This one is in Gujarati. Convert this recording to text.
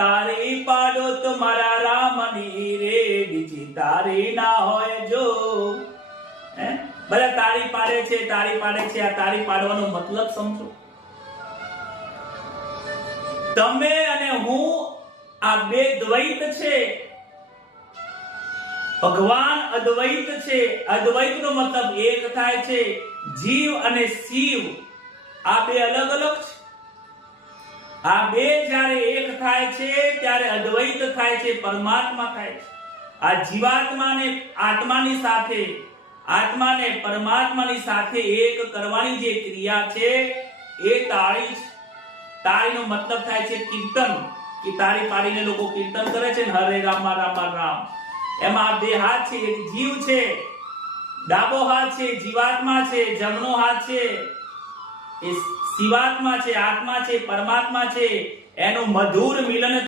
તારી પાડો તો મારા રામની રે, બીજી તારી ના હોય જો. બધા તારી પાડે છે, તારી પાડે છે. આ તારી પાડવાનો મતલબ સમજો. તમે અને હું આ બે દ્વૈત છે. ભગવાન અદ્વૈત છે. અદ્વૈત નો મતલબ એક થાય છે. જીવ અને શિવ આ બે અલગ અલગ છે. આ બે જ્યારે એક થાય છે ત્યારે અદ્વૈત થાય છે, પરમાત્મા થાય છે. આ જીવાત્માને આત્માની સાથે, આત્માને પરમાત્માની સાથે એક કરવાની જે ક્રિયા છે એ તાળી છે. તાળીનો મતલબ થાય છે કીર્તન, કે તાળી પાડીને લોકો કીર્તન કરે છે ને, હરે રામ રામ રામ. એમાં બે હાથ છે, એક જીવ છે, ડાબો હાથ છે જીવાત્મા છે, જમણો હાથ છે એ શિવાત્મા છે, આત્મા છે, પરમાત્મા છે. એનું મધુર મિલન